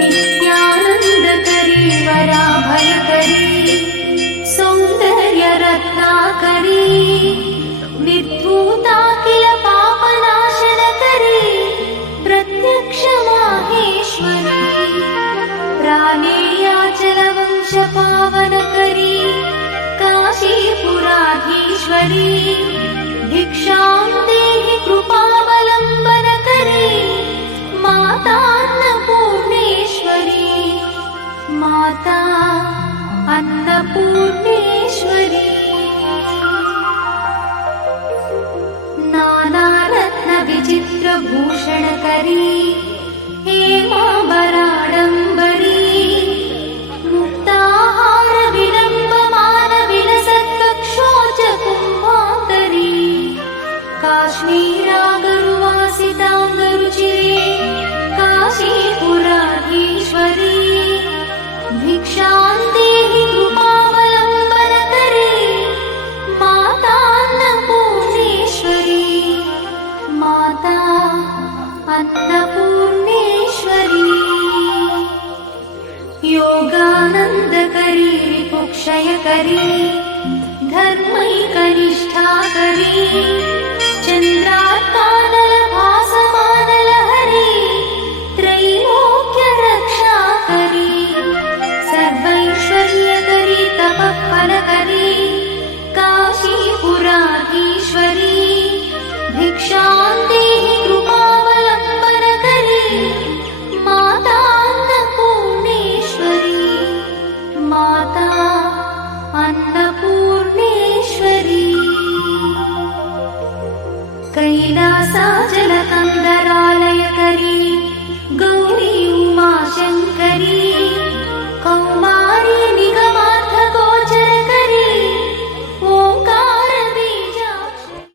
नित्यानन्दकरी वराभयकरी सौन्दर्यरत्नाकरी निर्धूताखिल पापनाशनकरी प्रत्यक्ष माहेश्वरी प्राणेयाचलवंशपावनकरी काशीपुराधीश्वरी भिक्षां देहि कृपावलम्बनकरी माता अन्नपूर्णेश्वरी माता अन्नपूर्णेश्वरी नानारत्नविचित्रभूषणकरी हेमाम्बराडम्बरी मुक्ताहारविलम्बमानविलसत्कक्षोजकुम्भाकरी काश्मीरागरुवासिताङ्गरुचिरे काशीपुराधीश्वरी भिक्षां देहि कृपावलम्बनकरी माता अन्नपूर्णेश्वरी माता अन्नपूर्णेश्वरी योगानन्दकरी रिपुक्षयकरी धर्मैकनिष्ठाकरी